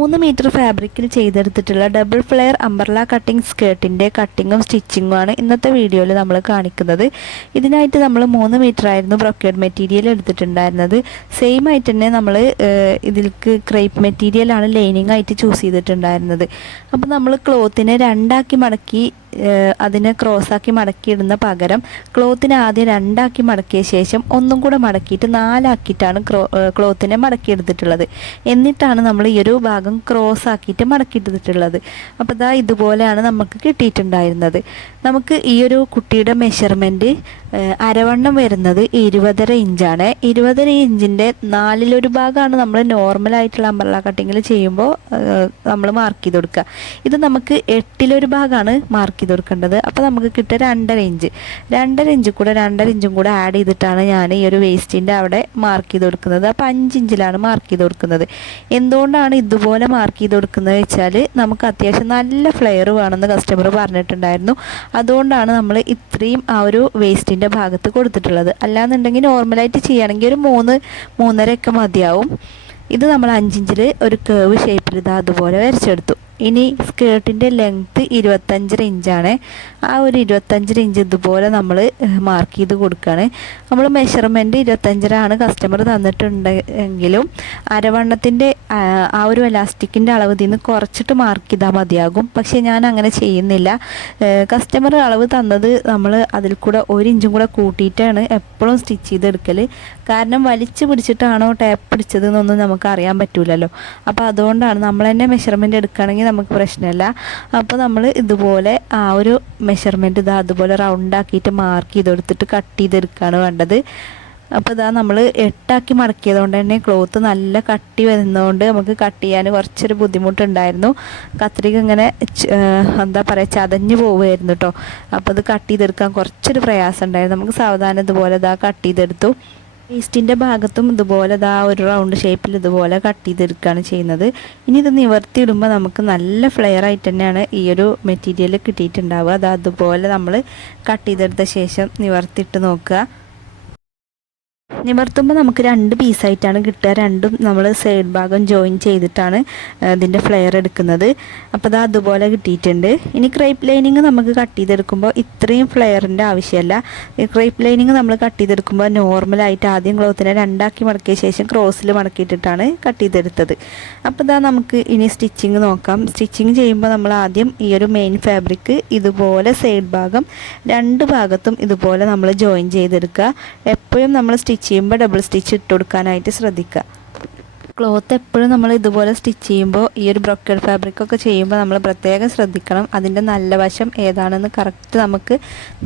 3 metre ഫാബ്രിക്കിൽ ചെയ്തെടുത്തിട്ടുള്ള double flare umbrella cutting സ്കേർട്ടിൻ്റെ കട്ടിങ്ങും സ്റ്റിച്ചിങ്ങും ആണ് ഇന്നത്തെ വീഡിയോയിൽ നമ്മൾ കാണിക്കുന്നത്. ഇതിനായിട്ട് നമ്മൾ 3 മീറ്റർ ആയിരുന്നു ബ്രൊക്കേഡ് മെറ്റീരിയൽ എടുത്തിട്ടുണ്ടായിരുന്നത്. സെയിം ആയിട്ട് തന്നെ നമ്മൾ ഇതിലേക്ക് ക്രേപ്പ് മെറ്റീരിയലാണ് ലൈനിങ് ആയിട്ട് ചൂസ് ചെയ്തിട്ടുണ്ടായിരുന്നത്. അപ്പോൾ നമ്മൾ ക്ലോത്തിനെ രണ്ടാക്കി മടക്കി അതിനെ ക്രോസാക്കി മടക്കിയിടുന്ന പകരം ക്ലോത്തിനെ ആദ്യം രണ്ടാക്കി മടക്കിയ ശേഷം ഒന്നും കൂടെ മടക്കിയിട്ട് 4 ആക്കിയിട്ടാണ് ക്ലോത്തിനെ മടക്കിയെടുത്തിട്ടുള്ളത്. എന്നിട്ടാണ് നമ്മൾ ഈ ഒരു ഭാഗം ക്രോസ് ആക്കിയിട്ട് മടക്കിയെടുത്തിട്ടുള്ളത്. അപ്പോൾ ഇതാ ഇതുപോലെയാണ് നമുക്ക് കിട്ടിയിട്ടുണ്ടായിരുന്നത്. നമുക്ക് ഈ ഒരു കുട്ടിയുടെ മെഷർമെൻറ്റ് അരവണ്ണം വരുന്നത് 20.5 ഇഞ്ചാണ്. 20.5 ഇഞ്ചിൻ്റെ 4/1 ഭാഗമാണ് നമ്മൾ നോർമലായിട്ടുള്ള അംബ്രല കട്ടിങ്ങിൽ ചെയ്യുമ്പോൾ നമ്മൾ മാർക്ക് ചെയ്ത് കൊടുക്കുക. ഇത് നമുക്ക് 8/1 ഭാഗമാണ് മാർക്ക് ചെയ്ത് കൊടുക്കേണ്ടത്. അപ്പോൾ നമുക്ക് കിട്ടുക 2.5 ഇഞ്ച്. 2.5 ഇഞ്ച് കൂടെ 2.5 ഇഞ്ചും കൂടെ ആഡ് ചെയ്തിട്ടാണ് ഞാൻ ഈ ഒരു വേസ്റ്റിൻ്റെ അവിടെ മാർക്ക് ചെയ്ത് കൊടുക്കുന്നത്. അപ്പോൾ 5 ഇഞ്ചിലാണ് മാർക്ക് ചെയ്ത് കൊടുക്കുന്നത്. എന്തുകൊണ്ടാണ് ഇതുപോലെ മാർക്ക് ചെയ്ത് കൊടുക്കുന്നത് വെച്ചാൽ നമുക്ക് അത്യാവശ്യം നല്ല ഫ്ലെയർ വേണമെന്ന് കസ്റ്റമർ പറഞ്ഞിട്ടുണ്ടായിരുന്നു. അതുകൊണ്ടാണ് നമ്മൾ ഇത്രയും ആ ഒരു വേസ്റ്റിൻ്റെ ഭാഗത്ത് കൊടുത്തിട്ടുള്ളത്. അല്ലാന്നുണ്ടെങ്കിൽ നോർമലായിട്ട് ചെയ്യുകയാണെങ്കിൽ ഒരു 3-3.5 ഒക്കെ മതിയാവും. ഇത് നമ്മൾ 5 ഇഞ്ചിൽ ഒരു കേവ് ഷേപ്പിൽ ഇതാ അതുപോലെ വരച്ചെടുത്തു. ഇനി സ്കേർട്ടിൻ്റെ ലെങ്ത്ത് 25.5 ഇഞ്ചാണ്. ആ ഒരു 25 ഇഞ്ച് ഇതുപോലെ നമ്മൾ മാർക്ക് ചെയ്ത് കൊടുക്കുകയാണ്. നമ്മൾ മെഷർമെൻറ്റ് 25 കസ്റ്റമർ തന്നിട്ടുണ്ടെങ്കിലും അരവണ്ണത്തിൻ്റെ ആ ഒരു എലാസ്റ്റിക്കിൻ്റെ അളവ് ഇതിൽ നിന്ന് കുറച്ചിട്ട് മാർക്ക് ചെയ്താൽ മതിയാകും. പക്ഷേ ഞാൻ അങ്ങനെ ചെയ്യുന്നില്ല. കസ്റ്റമർ അളവ് തന്നത് നമ്മൾ അതിൽ കൂടെ 1 ഇഞ്ചും കൂടെ കൂട്ടിയിട്ടാണ് എപ്പോഴും സ്റ്റിച്ച് ചെയ്തെടുക്കൽ. കാരണം വലിച്ചു പിടിച്ചിട്ടാണോ ടാപ്പ് പിടിച്ചത് എന്നൊന്നും നമുക്ക് അറിയാൻ പറ്റില്ലല്ലോ. അപ്പോൾ അതുകൊണ്ടാണ് നമ്മൾ തന്നെ മെഷർമെൻറ്റ് എടുക്കുകയാണെങ്കിൽ നമുക്ക് പ്രശ്നമില്ല. അപ്പോൾ നമ്മൾ ഇതുപോലെ ആ ഒരു മെഷർമെൻറ്റ് ഇതാ അതുപോലെ റൗണ്ടാക്കിയിട്ട് മാർക്ക് ചെയ്തെടുത്തിട്ട് കട്ട് ചെയ്തെടുക്കുകയാണ് വേണ്ടത്. അപ്പോൾ ഇതാ നമ്മൾ 8 ആക്കി മടക്കിയത് കൊണ്ട് തന്നെ ക്ലോത്ത് നല്ല കട്ടി വരുന്നതുകൊണ്ട് നമുക്ക് കട്ട് ചെയ്യാൻ കുറച്ചൊരു ബുദ്ധിമുട്ടുണ്ടായിരുന്നു. കത്രിക ഇങ്ങനെ എന്താ പറയുക ചതഞ്ഞു പോവുമായിരുന്നു കേട്ടോ. അപ്പോൾ ഇത് കട്ട് ചെയ്തെടുക്കാൻ കുറച്ചൊരു പ്രയാസം ഉണ്ടായിരുന്നു. നമുക്ക് സാവധാനം ഇതുപോലെ ഇതാ കട്ട് ചെയ്തെടുത്തു. വേസ്റ്റിൻ്റെ ഭാഗത്തും ഇതുപോലെ ഇതാ ഒരു റൗണ്ട് ഷേപ്പിൽ ഇതുപോലെ കട്ട് ചെയ്തെടുക്കുകയാണ് ചെയ്യുന്നത്. ഇനി ഇത് നിവർത്തിയിടുമ്പോൾ നമുക്ക് നല്ല ഫ്ലെയർ ആയിട്ട് തന്നെയാണ് ഈ ഒരു മെറ്റീരിയൽ കിട്ടിയിട്ടുണ്ടാവുക. അത് അതുപോലെ നമ്മൾ കട്ട് ചെയ്തെടുത്ത ശേഷം നിവർത്തിയിട്ട് നോക്കുക. നിവർത്തുമ്പോൾ നമുക്ക് 2 പീസായിട്ടാണ് കിട്ടുക. രണ്ടും നമ്മൾ സൈഡ് ഭാഗം ജോയിൻ ചെയ്തിട്ടാണ് ഇതിൻ്റെ ഫ്ലെയർ എടുക്കുന്നത്. അപ്പോൾ അത് അതുപോലെ കിട്ടിയിട്ടുണ്ട്. ഇനി ക്രേപ്പ് ലൈനിങ് നമുക്ക് കട്ട് ചെയ്തെടുക്കുമ്പോൾ ഇത്രയും ഫ്ലെയറിൻ്റെ ആവശ്യമല്ല. ഈ ക്രേപ്പ് ലൈനിങ് നമ്മൾ കട്ട് ചെയ്തെടുക്കുമ്പോൾ നോർമലായിട്ട് ആദ്യം ക്ലോത്തിനെ 2 ആക്കി മടക്കിയ ശേഷം ക്രോസിൽ മടക്കിയിട്ടിട്ടാണ് കട്ട് ചെയ്തെടുത്തത്. അപ്പോൾ ഇതാ നമുക്ക് ഇനി സ്റ്റിച്ചിങ് നോക്കാം. സ്റ്റിച്ചിങ് ചെയ്യുമ്പോൾ നമ്മൾ ആദ്യം ഈ ഒരു മെയിൻ ഫാബ്രിക് ഇതുപോലെ സൈഡ് ഭാഗം 2 ഭാഗത്തും ഇതുപോലെ നമ്മൾ ജോയിൻ ചെയ്തെടുക്കുക. എപ്പോഴും നമ്മൾ സ്റ്റിച്ച് ചെയ്യുമ്പോൾ ഡബിൾ സ്റ്റിച്ച് ഇട്ട് കൊടുക്കാനായിട്ട് ശ്രദ്ധിക്കുക. ക്ലോത്ത് എപ്പോഴും നമ്മൾ ഇതുപോലെ സ്റ്റിച്ച് ചെയ്യുമ്പോൾ ഈ ഒരു ബ്രൊക്കേഡ് ഫാബ്രിക്കൊക്കെ ചെയ്യുമ്പോൾ നമ്മൾ പ്രത്യേകം ശ്രദ്ധിക്കണം. അതിൻ്റെ നല്ല വശം ഏതാണെന്ന് കറക്റ്റ് നമുക്ക്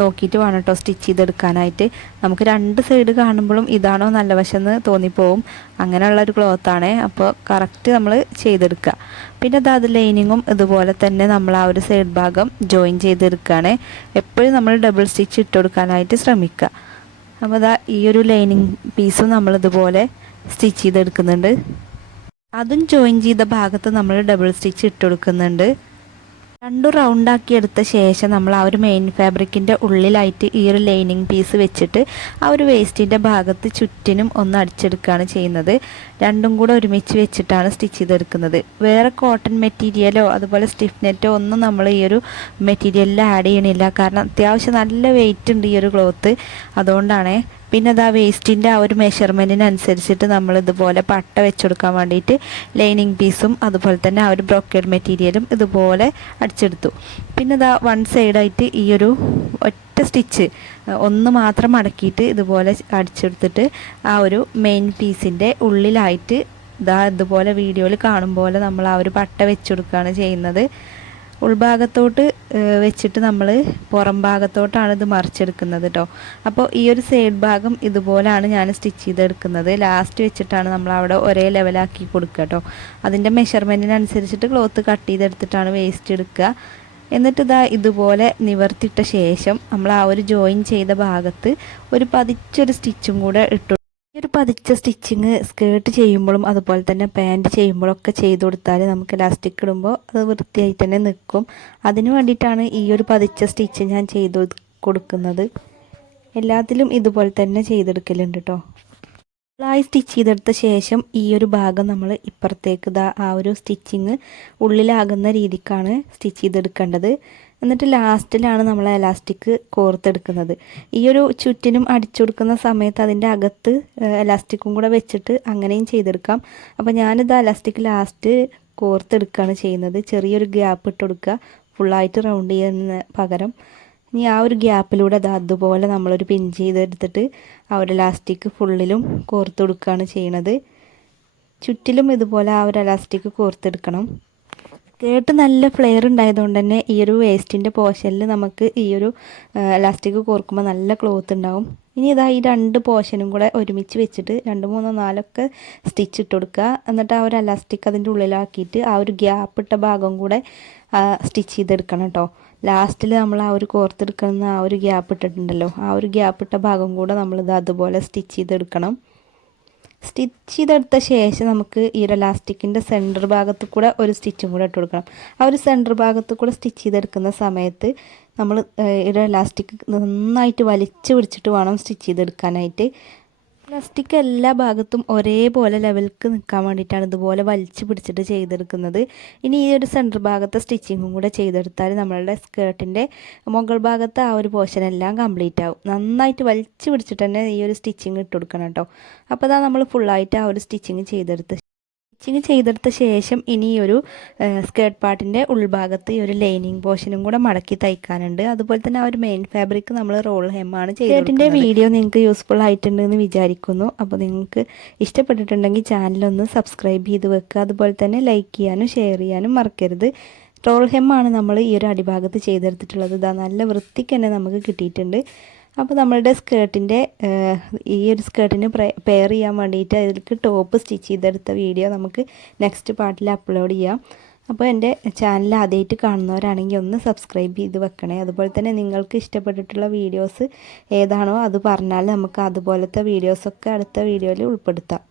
നോക്കിയിട്ട് വേണം കേട്ടോ സ്റ്റിച്ച് ചെയ്തെടുക്കാനായിട്ട്. നമുക്ക് 2 സൈഡ് കാണുമ്പോഴും ഇതാണോ നല്ല വശം എന്ന് തോന്നിപ്പോവും. അങ്ങനെയുള്ളൊരു ക്ലോത്താണ്. അപ്പോൾ കറക്റ്റ് നമ്മൾ ചെയ്തെടുക്കുക. പിന്നെ അത് ലൈനിങ്ങും ഇതുപോലെ തന്നെ നമ്മൾ ആ ഒരു സൈഡ് ഭാഗം ജോയിൻ ചെയ്തെടുക്കുകയാണ്. എപ്പോഴും നമ്മൾ ഡബിൾ സ്റ്റിച്ച് ഇട്ട് കൊടുക്കാനായിട്ട് ശ്രമിക്കുക. അപ്പോൾ ഈ ഒരു ലൈനിങ് പീസും നമ്മളിതുപോലെ സ്റ്റിച്ച് ചെയ്തെടുക്കുന്നുണ്ട്. അതും ജോയിൻ ചെയ്ത ഭാഗത്ത് നമ്മൾ ഡബിൾ സ്റ്റിച്ച് ഇട്ട് കൊടുക്കുന്നുണ്ട്. 2 റൗണ്ടാക്കി എടുത്ത ശേഷം നമ്മൾ ആ ഒരു മെയിൻ ഫാബ്രിക്കിൻ്റെ ഉള്ളിലായിട്ട് ഈ ഒരു ലൈനിങ് പീസ് വെച്ചിട്ട് ആ ഒരു വേസ്റ്റിൻ്റെ ഭാഗത്ത് ചുറ്റിനും ഒന്ന് അടിച്ചെടുക്കുകയാണ് ചെയ്യുന്നത്. രണ്ടും കൂടെ ഒരുമിച്ച് വെച്ചിട്ടാണ് സ്റ്റിച്ച് ചെയ്തെടുക്കുന്നത്. വേറെ കോട്ടൺ മെറ്റീരിയലോ അതുപോലെ സ്റ്റിഫ് നെറ്റോ ഒന്നും നമ്മൾ ഈ ഒരു മെറ്റീരിയലിൽ ആഡ് ചെയ്യണില്ല. കാരണം അത്യാവശ്യം നല്ല വെയിറ്റ് ഉണ്ട് ഈ ഒരു ക്ലോത്ത്. അതുകൊണ്ടാണ്. പിന്നെ ആ വേസ്റ്റിൻ്റെ ആ ഒരു മെഷർമെൻറ്റിനനുസരിച്ചിട്ട് നമ്മൾ ഇതുപോലെ പട്ട വെച്ചെടുക്കാൻ വേണ്ടിയിട്ട് ലൈനിങ് പീസും അതുപോലെ തന്നെ ആ ഒരു ബ്രൊക്കേഡ് മെറ്റീരിയലും ഇതുപോലെ അടിച്ചെടുത്തു. പിന്നെ 1 സൈഡായിട്ട് ഈ ഒരു ഒറ്റ സ്റ്റിച്ച് ഒന്ന് മാത്രം മടക്കിയിട്ട് ഇതുപോലെ അടിച്ചെടുത്തിട്ട് ആ ഒരു മെയിൻ പീസിൻ്റെ ഉള്ളിലായിട്ട് ഇതുപോലെ വീഡിയോയിൽ കാണും പോലെ നമ്മൾ ആ ഒരു പട്ട വെച്ചെടുക്കുകയാണ് ചെയ്യുന്നത്. ഉൾഭാഗത്തോട്ട് വെച്ചിട്ട് നമ്മൾ പുറം ഭാഗത്തോട്ടാണ് ഇത് മറിച്ചെടുക്കുന്നത് കേട്ടോ. അപ്പോൾ ഈ ഒരു സൈഡ് ഭാഗം ഇതുപോലെയാണ് ഞാൻ സ്റ്റിച്ച് ചെയ്തെടുക്കുന്നത്. ലാസ്റ്റ് വെച്ചിട്ടാണ് നമ്മൾ അവിടെ ഒരേ ലെവലാക്കി കൊടുക്കുക കേട്ടോ. അതിൻ്റെ മെഷർമെൻറ്റിനനുസരിച്ചിട്ട് ക്ലോത്ത് കട്ട് ചെയ്തെടുത്തിട്ടാണ് വേസ്റ്റ് എടുക്കുക. എന്നിട്ട് ഇതുപോലെ നിവർത്തിയിട്ട ശേഷം നമ്മൾ ആ ഒരു ജോയിൻ ചെയ്ത ഭാഗത്ത് ഒരു പതിച്ചൊരു സ്റ്റിച്ചും കൂടെ ഇട്ടു. ഈ ഒരു പതിച്ച സ്റ്റിച്ചിങ് സ്കേർട്ട് ചെയ്യുമ്പോഴും അതുപോലെ തന്നെ പാൻറ്റ് ചെയ്യുമ്പോഴൊക്കെ ചെയ്ത് കൊടുത്താൽ നമുക്ക് ഇലാസ്റ്റിക് ഇടുമ്പോൾ അത് വൃത്തിയായിട്ട് തന്നെ നിൽക്കും. അതിന് വേണ്ടിയിട്ടാണ് ഈ ഒരു പതിച്ച സ്റ്റിച്ച് ഞാൻ ചെയ്ത് കൊടുക്കുന്നത്. എല്ലാത്തിലും ഇതുപോലെ തന്നെ ചെയ്തെടുക്കലുണ്ട് കേട്ടോ. ഫുള്ളായി സ്റ്റിച്ച് ചെയ്തെടുത്ത ശേഷം ഈ ഒരു ഭാഗം നമ്മൾ ഇപ്പുറത്തേക്ക് ആ ഒരു സ്റ്റിച്ചിങ് ഉള്ളിലാകുന്ന രീതിക്കാണ് സ്റ്റിച്ച് ചെയ്തെടുക്കേണ്ടത്. എന്നിട്ട് ലാസ്റ്റിലാണ് നമ്മൾ എലാസ്റ്റിക് കോർത്തെടുക്കുന്നത്. ഈ ഒരു ചുറ്റിനും അടിച്ചു കൊടുക്കുന്ന സമയത്ത് അതിൻ്റെ അകത്ത് എലാസ്റ്റിക്കും കൂടെ വെച്ചിട്ട് അങ്ങനെയും ചെയ്തെടുക്കാം. അപ്പോൾ ഞാനിത് എലാസ്റ്റിക് ലാസ്റ്റ് കോർത്തെടുക്കുകയാണ് ചെയ്യുന്നത്. ചെറിയൊരു ഗ്യാപ്പ് ഇട്ട് കൊടുക്കുക, ഫുള്ളായിട്ട് റൗണ്ട് ചെയ്യുന്ന പകരം. ഇനി ആ ഒരു ഗ്യാപ്പിലൂടെ അതുപോലെ നമ്മളൊരു പിൻ ചെയ്തെടുത്തിട്ട് ആ ഒരു എലാസ്റ്റിക് ഫുള്ളിലും കോർത്ത് കൊടുക്കുകയാണ് ചെയ്യണത്. ചുറ്റിലും ഇതുപോലെ ആ ഒരു എലാസ്റ്റിക് കോർത്തെടുക്കണം. സ്കേർട്ട് നല്ല ഫ്ലെയർ ഉണ്ടായതുകൊണ്ട് തന്നെ ഈ ഒരു വേസ്റ്റിൻ്റെ പോർഷനിൽ നമുക്ക് ഈ ഒരു എലാസ്റ്റിക് കോർക്കുമ്പോൾ നല്ല ക്ലോത്ത് ഉണ്ടാവും. ഇനി ഇതാ ഈ രണ്ട് പോർഷനും കൂടെ ഒരുമിച്ച് വെച്ചിട്ട് 2, 3, 4 സ്റ്റിച്ച് ഇട്ട് കൊടുക്കുക. എന്നിട്ട് ആ ഒരു എലാസ്റ്റിക് അതിൻ്റെ ഉള്ളിലാക്കിയിട്ട് ആ ഒരു ഗ്യാപ്പ് ഇട്ട ഭാഗം കൂടെ സ്റ്റിച്ച് ചെയ്തെടുക്കണം കേട്ടോ. ലാസ്റ്റിൽ നമ്മൾ ആ ഒരു കോർത്തെടുക്കുന്ന ആ ഒരു ഗ്യാപ്പ് ഇട്ടിട്ടുണ്ടല്ലോ, ആ ഒരു ഗ്യാപ്പ് ഇട്ട ഭാഗം കൂടെ നമ്മളിത് അതുപോലെ സ്റ്റിച്ച് ചെയ്തെടുക്കണം. സ്റ്റിച്ച് ചെയ്തെടുത്ത ശേഷം നമുക്ക് ഈ ഒരു എലാസ്റ്റിക്കിൻ്റെ സെൻറ്റർ ഭാഗത്ത് കൂടെ ഒരു സ്റ്റിച്ചും കൂടെ ഇട്ട് കൊടുക്കണം. ആ ഒരു സെൻറ്റർ ഭാഗത്ത് കൂടെ സ്റ്റിച്ച് ചെയ്തെടുക്കുന്ന സമയത്ത് നമ്മൾ ഒരു എലാസ്റ്റിക് നന്നായിട്ട് വലിച്ചു പിടിച്ചിട്ട് വേണം സ്റ്റിച്ച് ചെയ്തെടുക്കാനായിട്ട്. എലാസ്റ്റിക് എല്ലാ ഭാഗത്തും ഒരേപോലെ ലെവൽക്ക് നിൽക്കാൻ വേണ്ടിയിട്ടാണ് ഇതുപോലെ വലിച്ചു പിടിച്ചിട്ട് ചെയ്തെടുക്കുന്നത്. ഇനി ഈ ഒരു സെൻറ്റർ ഭാഗത്തെ സ്റ്റിച്ചിങ്ങും കൂടെ ചെയ്തെടുത്താൽ നമ്മളുടെ സ്കേർട്ടിൻ്റെ മുകൾ ഭാഗത്ത് ആ ഒരു പോർഷൻ എല്ലാം കംപ്ലീറ്റ് ആവും. നന്നായിട്ട് വലിച്ചു പിടിച്ചിട്ട് തന്നെ ഈ ഒരു സ്റ്റിച്ചിങ് ഇട്ട് കൊടുക്കണം കേട്ടോ. അപ്പോൾ അതാ നമ്മൾ ഫുള്ളായിട്ട് ആ ഒരു സ്റ്റിച്ചിങ് ചെയ്തെടുത്ത ശേഷം ഇനി ഒരു സ്കേർട്ട് പാർട്ടിൻ്റെ ഉൾഭാഗത്ത് ഈ ഒരു ലൈനിങ് പോർഷനും കൂടെ മടക്കി തയ്ക്കാനുണ്ട്. അതുപോലെ തന്നെ ആ ഒരു മെയിൻ ഫാബ്രിക് നമ്മൾ റോൾ ഹെമ്മാണ് ചെയ്തതിൻ്റെ വീഡിയോ നിങ്ങൾക്ക് യൂസ്ഫുൾ ആയിട്ടുണ്ടെന്ന് വിചാരിക്കുന്നു. അപ്പോൾ നിങ്ങൾക്ക് ഇഷ്ടപ്പെട്ടിട്ടുണ്ടെങ്കിൽ ചാനലൊന്ന് സബ്സ്ക്രൈബ് ചെയ്ത് വെക്കുക. അതുപോലെ തന്നെ ലൈക്ക് ചെയ്യാനും ഷെയർ ചെയ്യാനും മറക്കരുത്. റോൾ ഹെമ്മാണ് നമ്മൾ ഈ ഒരു അടിഭാഗത്ത് ചെയ്തെടുത്തിട്ടുള്ളത്. ഇതാ നല്ല വൃത്തിക്ക് തന്നെ നമുക്ക് കിട്ടിയിട്ടുണ്ട്. അപ്പോൾ നമ്മളുടെ സ്കേർട്ടിൻ്റെ ഈ ഒരു സ്കേർട്ടിന് പെയർ ചെയ്യാൻ വേണ്ടിയിട്ട് അതിലേക്ക് ടോപ്പ് സ്റ്റിച്ച് ചെയ്തെടുത്ത വീഡിയോ നമുക്ക് നെക്സ്റ്റ് പാർട്ടിൽ അപ്ലോഡ് ചെയ്യാം. അപ്പോൾ എൻ്റെ ചാനൽ ആദ്യമായിട്ട് കാണുന്നവരാണെങ്കിൽ ഒന്ന് സബ്സ്ക്രൈബ് ചെയ്ത് വെക്കണേ. അതുപോലെ തന്നെ നിങ്ങൾക്ക് ഇഷ്ടപ്പെട്ടിട്ടുള്ള വീഡിയോസ് ഏതാണോ അത് പറഞ്ഞാൽ നമുക്ക് അതുപോലത്തെ വീഡിയോസൊക്കെ അടുത്ത വീഡിയോയിൽ ഉൾപ്പെടുത്താം.